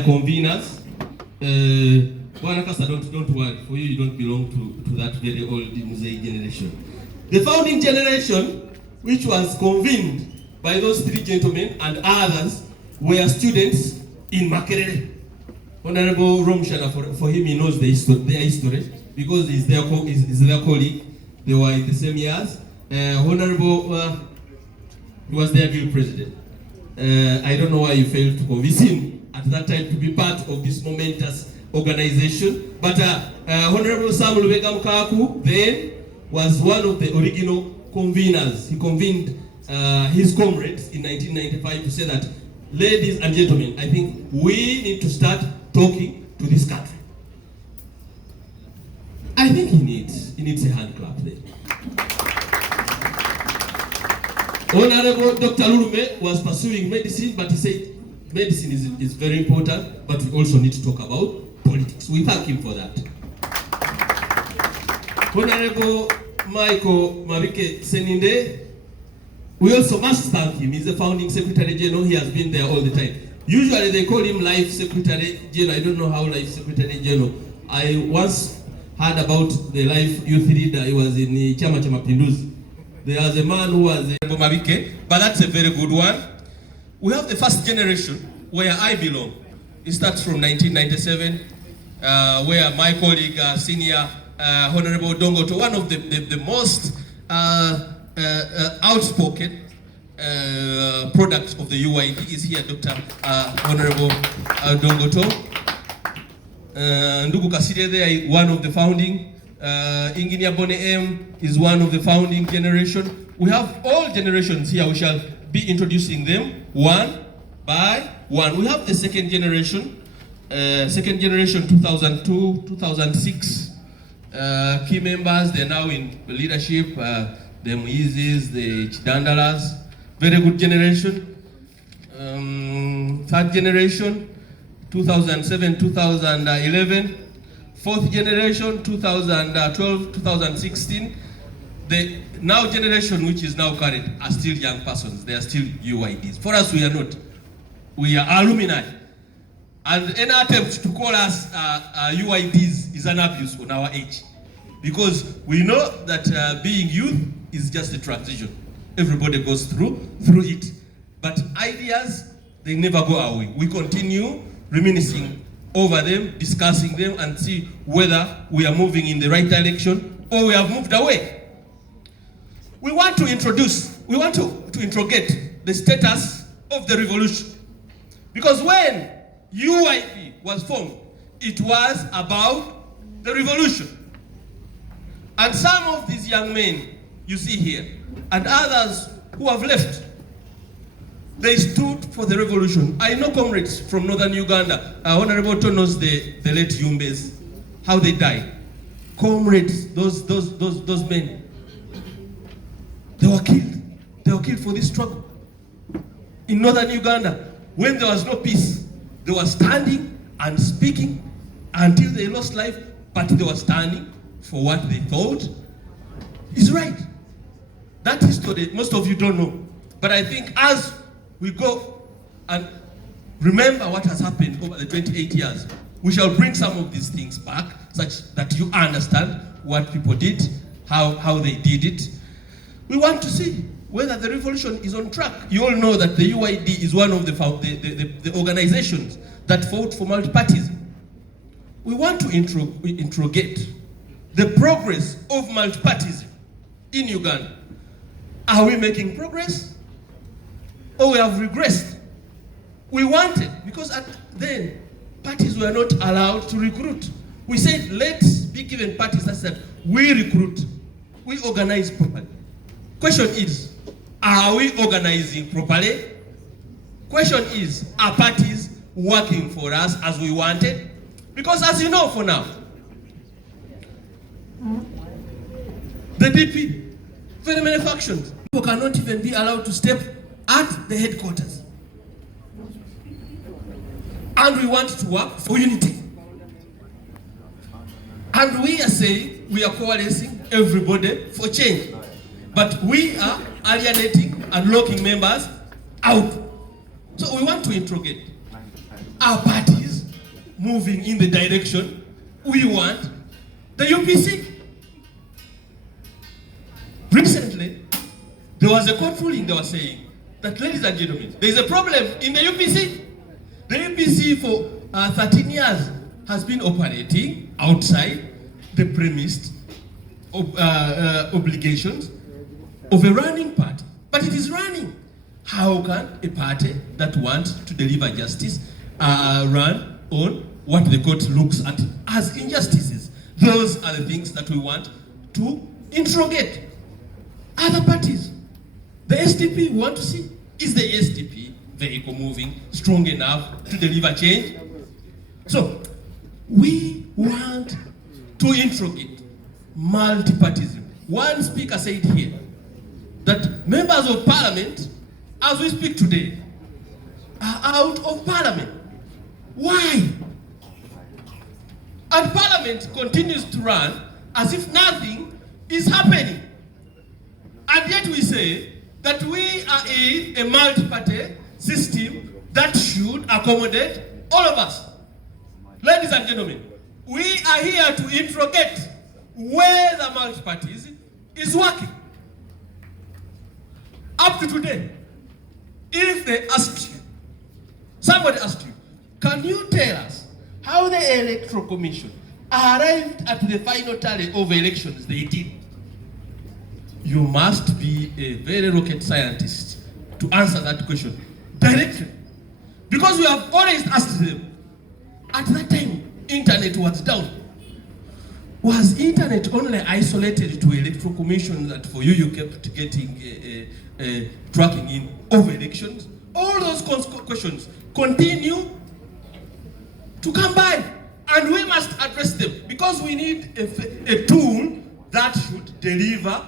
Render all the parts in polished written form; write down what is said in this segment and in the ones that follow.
Conveners, don't worry, for you don't belong to that very old Mosaic generation. The founding generation, which was convened by those three gentlemen and others, were students in Makerere. Honorable Romshana, for him, he knows their history because he's their colleague. They were in the same years. Honorable, he was their guild president. I don't know why you failed to convince him at that time to be part of this momentous organization. But Honorable Samuel Mkaku then was one of the original conveners. He convened his comrades in 1995 to say that, ladies and gentlemen, I think we need to start talking to this country. I think he needs a hand clap there. Honorable Dr. Lurume was pursuing medicine, but he said medicine is very important, but we also need to talk about politics. We thank him for that. Honorable Michael Mabike Seninde, we also must thank him. He's the founding Secretary General. He has been there all the time. Usually they call him Life Secretary General. I don't know how Life Secretary General. I once heard about the Life Youth Leader. He was in the Chama cha Mapinduzi. There was a man who was Mabike, but that's a very good one. We have the first generation where I belong. It starts from 1997, where my colleague, senior Honorable Dongoto, one of the most outspoken products of the UID is here, Dr. Honorable Dongoto. Ndugu Kasire there, one of the founding. Engineer Bone M is one of the founding generation. We have all generations here. We shall be introducing them one by one. We have the second generation 2002, 2006. Key members, they're now in leadership, the Muizis, the Chidandalas. Very good generation. Third generation, 2007, 2011. Fourth generation, 2012, 2016. The now generation, which is now current, are still young persons. They are still UIDs. For us, we are not. We are alumni. And any attempt to call us UIDs is an abuse on our age. Because we know that being youth is just a transition. Everybody goes through it. But ideas, they never go away. We continue reminiscing over them, discussing them, and see whether we are moving in the right direction or we have moved away. We want to interrogate the status of the revolution. Because when UIP was formed, it was about the revolution. And some of these young men you see here, and others who have left, they stood for the revolution. I know comrades from northern Uganda. Honorable Tono knows the late Yumbes, how they died. Comrades, those men, they were killed. They were killed for this struggle. In northern Uganda, when there was no peace, they were standing and speaking until they lost life, but they were standing for what they thought is right. That history, most of you don't know. But I think as we go and remember what has happened over the 28 years, we shall bring some of these things back such that you understand what people did, how they did it. We want to see whether the revolution is on track. You all know that the UID is one of the organizations that fought for multipartyism. We want to interrogate the progress of multipartyism in Uganda. Are we making progress? Or we have regressed? We wanted, because then parties were not allowed to recruit. We said, let's be given parties that we recruit, we organize properly. Question is, are we organizing properly? Question is, are parties working for us as we wanted? Because as you know for now, the DP, very many factions, people cannot even be allowed to step at the headquarters. And we want to work for unity. And we are saying we are coalescing everybody for change. But we are alienating and locking members out. So we want to interrogate our parties moving in the direction we want the UPC. Recently, there was a court ruling that was saying that, ladies and gentlemen, there is a problem in the UPC. The UPC for 13 years has been operating outside the premised obligations of a running party. But it is running. How can a party that wants to deliver justice run on what the court looks at as injustices? Those are the things that we want to interrogate other parties. The SDP we want to see, is the SDP vehicle moving strong enough to deliver change? So we want to interrogate multipartism. One speaker said here that members of parliament, as we speak today, are out of parliament. Why? And parliament continues to run as if nothing is happening. And yet we say that we are in a multi-party system that should accommodate all of us. Ladies and gentlemen, we are here to interrogate whether multi-parties is working. Up to today, if they asked you, somebody asked you, can you tell us how the Electoral Commission arrived at the final tally of elections they did? You must be a very rocket scientist to answer that question directly. Because we have always asked them, at that time, internet was down. Was internet only isolated to Electoral Commission that for you kept getting tracking in of elections? All those questions continue to come by, and we must address them because we need a tool that should deliver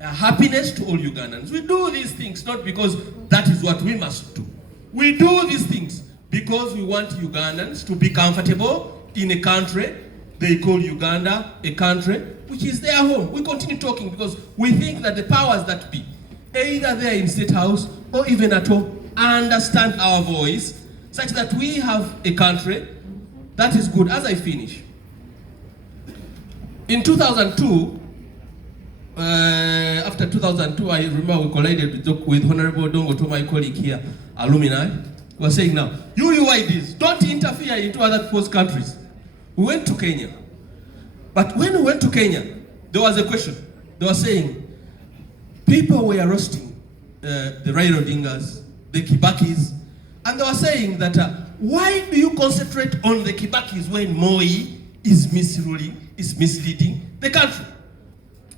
happiness to all Ugandans. We do these things not because that is what we must do. We do these things because we want Ugandans to be comfortable in a country they call Uganda, a country which is their home. We continue talking because we think that the powers that be, either there in State House or even at home, understand our voice such that we have a country that is good. As I finish, in 2002, after 2002, I remember we collided with Honorable Dongo, my colleague here, alumni, who was saying now, you UIDs, don't interfere into other people's countries. We went to Kenya. But when we went to Kenya, there was a question. They were saying, people were roasting the Raila Odingas, the Kibakis, and they were saying that, why do you concentrate on the Kibakis when Moi is misruling, is misleading the country?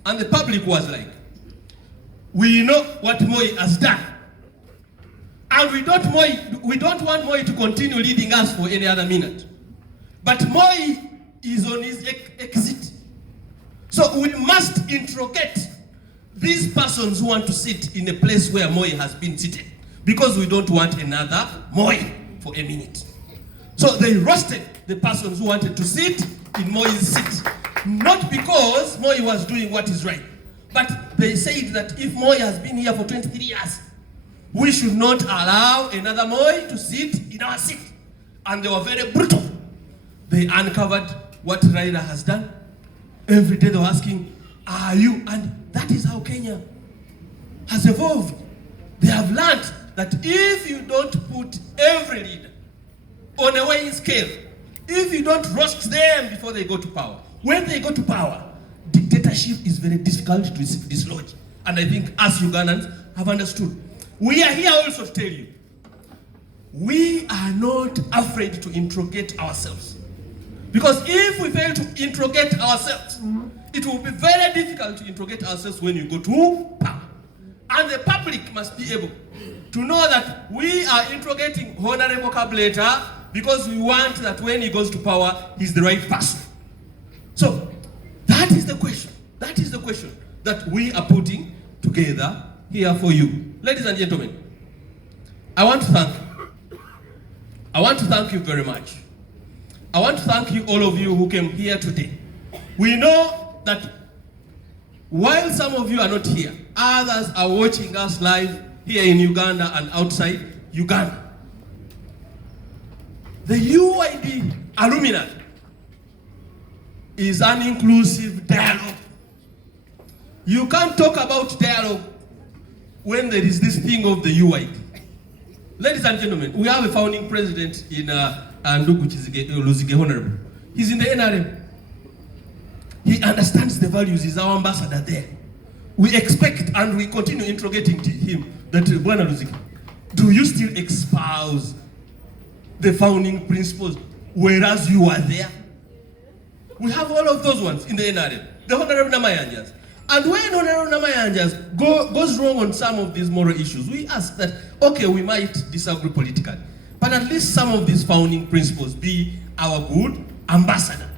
And the public was like, we know what Moi has done. And we don't want Moi to continue leading us for any other minute. But Moi is on his exit. So we must interrogate these persons who want to sit in a place where Moi has been seated. Because we don't want another Moi for a minute. So they roasted the persons who wanted to sit in Moi's seat. Not because Moi was doing what is right, but they said that if Moi has been here for 23 years, we should not allow another Moi to sit in our seat. And they were very brutal. They uncovered what Raila has done. Every day they were asking, are you? And that is how Kenya has evolved. They have learned that if you don't put every leader on a weighing scale, if you don't roast them before they go to power, when they go to power, dictatorship is very difficult to dislodge. And I think us Ugandans have understood. We are here also to tell you, we are not afraid to interrogate ourselves. Because if we fail to interrogate ourselves, it will be very difficult to interrogate ourselves when you go to power. And the public must be able to know that we are interrogating Honorable Kableta because we want that when he goes to power, he's the right person. So, that is the question. That is the question that we are putting together here for you. Ladies and gentlemen, I want to thank you. I want to thank you very much. I want to thank you, all of you who came here today. We know that while some of you are not here, others are watching us live here in Uganda and outside Uganda. The UID alumni is an inclusive dialogue. You can't talk about dialogue when there is this thing of the UID. Ladies and gentlemen, we have a founding president in Ndugu Luzige Honorable. He's in the NRM. He understands the values, he's our ambassador there. We expect and we continue interrogating him that, Bwana Luzige, do you still espouse the founding principles whereas you are there? We have all of those ones in the NRM. The Honorable Namayanjas. And when Honorable Namayanjas goes wrong on some of these moral issues, we ask that, okay, we might disagree politically, but at least some of these founding principles be our good ambassador.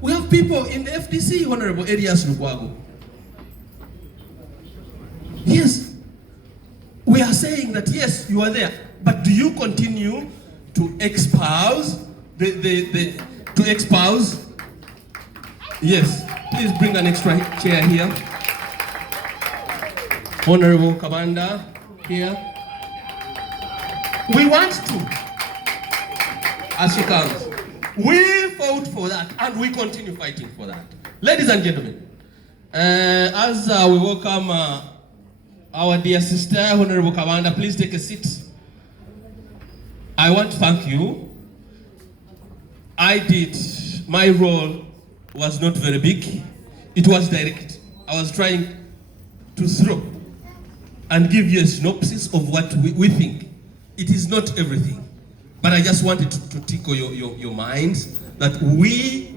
We have people in the FDC, Honorable Elias Lukwago. Yes, we are saying that yes, you are there, but do you continue to espouse Yes, please bring an extra chair here. Honorable Commander here. We want to, as she comes. We fought for that and we continue fighting for that. Ladies and gentlemen, as we welcome our dear sister, Honorable Commander, please take a seat. I want to thank you. My role was not very big. It was direct. I was trying to throw and give you a synopsis of what we think. It is not everything, but I just wanted to tickle your minds that we,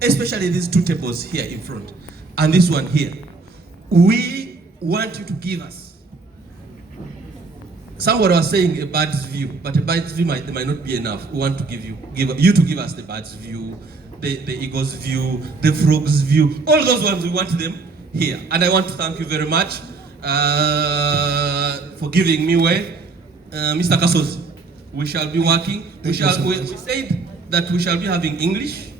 especially these two tables here in front and this one here, we want you to give us. Somebody was saying a bird's view, but a bird's view might not be enough. We want to give you us the bird's view, the eagle's view, the frog's view, all those ones. We want them here, and I want to thank you very much for giving me way, Mr. Kasozi. We shall be working. We said that we shall be having English,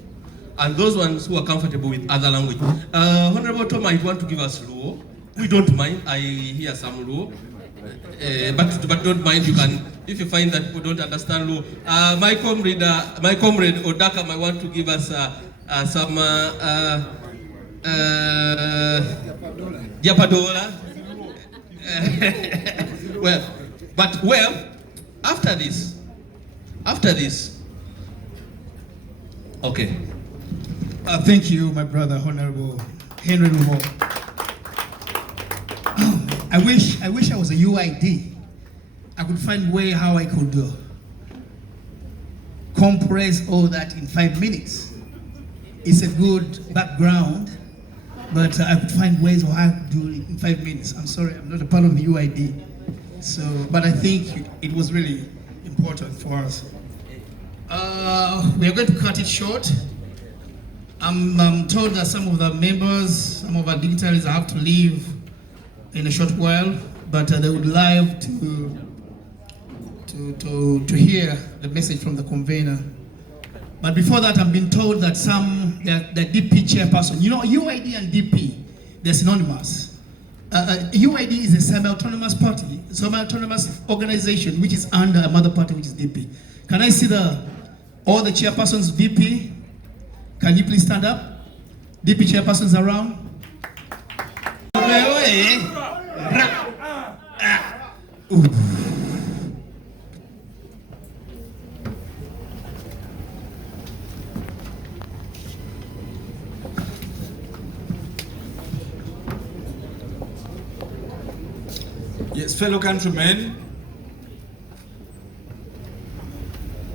and those ones who are comfortable with other language. Honorable Tom might want to give us Luo. We don't mind. I hear some Luo. But don't mind, you can, if you find that people don't understand Luo. My comrade Odaka might want to give us some Japadola. After this, okay. Thank you, my brother, Honorable Henry Lumo. I wish I was a UID. I could find a way how I could compress all that in 5 minutes. It's a good background, but I could find ways of how to do it in 5 minutes. I'm sorry, I'm not a part of the UID. So, but I think it was really important for us. We are going to cut it short. I'm told that some of the members, some of our dignitaries have to leave in a short while, but they would like to hear the message from the convener. But before that, I've been told that the DP chairperson, you know, UID and DP, they're synonymous. UID is a semi-autonomous party, semi-autonomous organization, which is under a mother party, which is DP. Can I see all the chairpersons of DP? Can you please stand up? DP chairpersons around? Yes, fellow countrymen,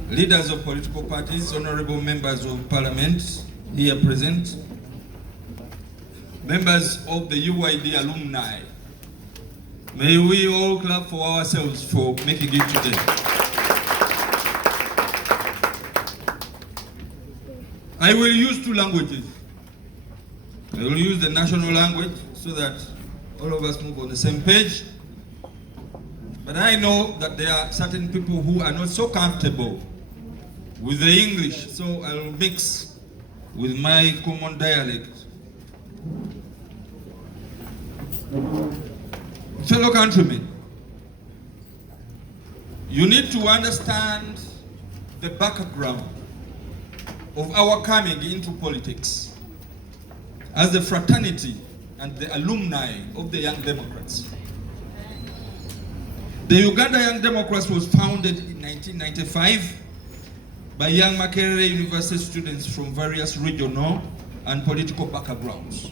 leaders of political parties, honorable members of parliament here present, members of the UID alumni, may we all clap for ourselves for making it today. I will use 2 languages. I will use the national language so that all of us move on the same page. But I know that there are certain people who are not so comfortable with the English, so I'll mix with my common dialect. Fellow countrymen, you need to understand the background of our coming into politics as the fraternity and the alumni of the Young Democrats. The Uganda Young Democrats was founded in 1995 by young Makerere University students from various regional and political backgrounds.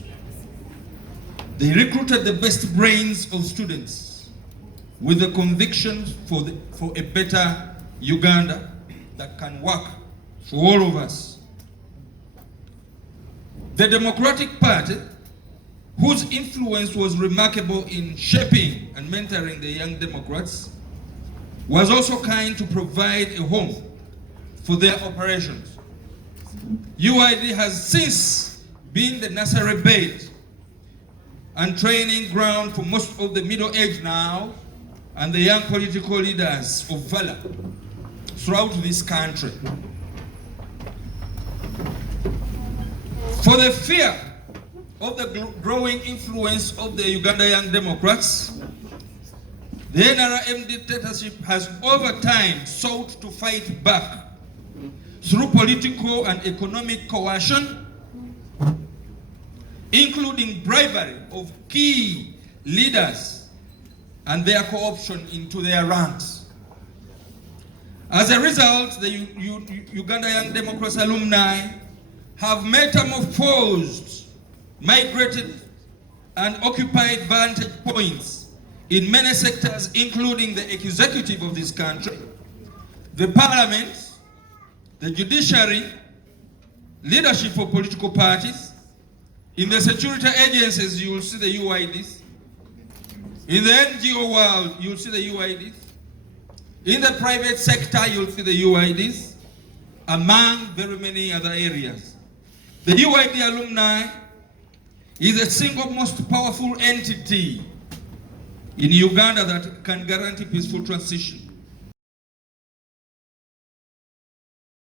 They recruited the best brains of students with the conviction for a better Uganda that can work for all of us. The Democratic Party, whose influence was remarkable in shaping and mentoring the Young Democrats, was also kind to provide a home for their operations. UID has since been the nursery bed and training ground for most of the middle age now and the young political leaders of valor throughout this country. For the fear of the growing influence of the Uganda Young Democrats, the NRM dictatorship has over time sought to fight back through political and economic coercion, including bribery of key leaders and their co-option into their ranks. As a result, the Uganda Young Democrats alumni have metamorphosed, migrated, and occupied vantage points in many sectors, including the executive of this country, the parliament, the judiciary, leadership of political parties. In the security agencies, you will see the UIDs. In the NGO world, you will see the UIDs. In the private sector, you will see the UIDs, among very many other areas. The UID alumni is the single most powerful entity in Uganda that can guarantee peaceful transition.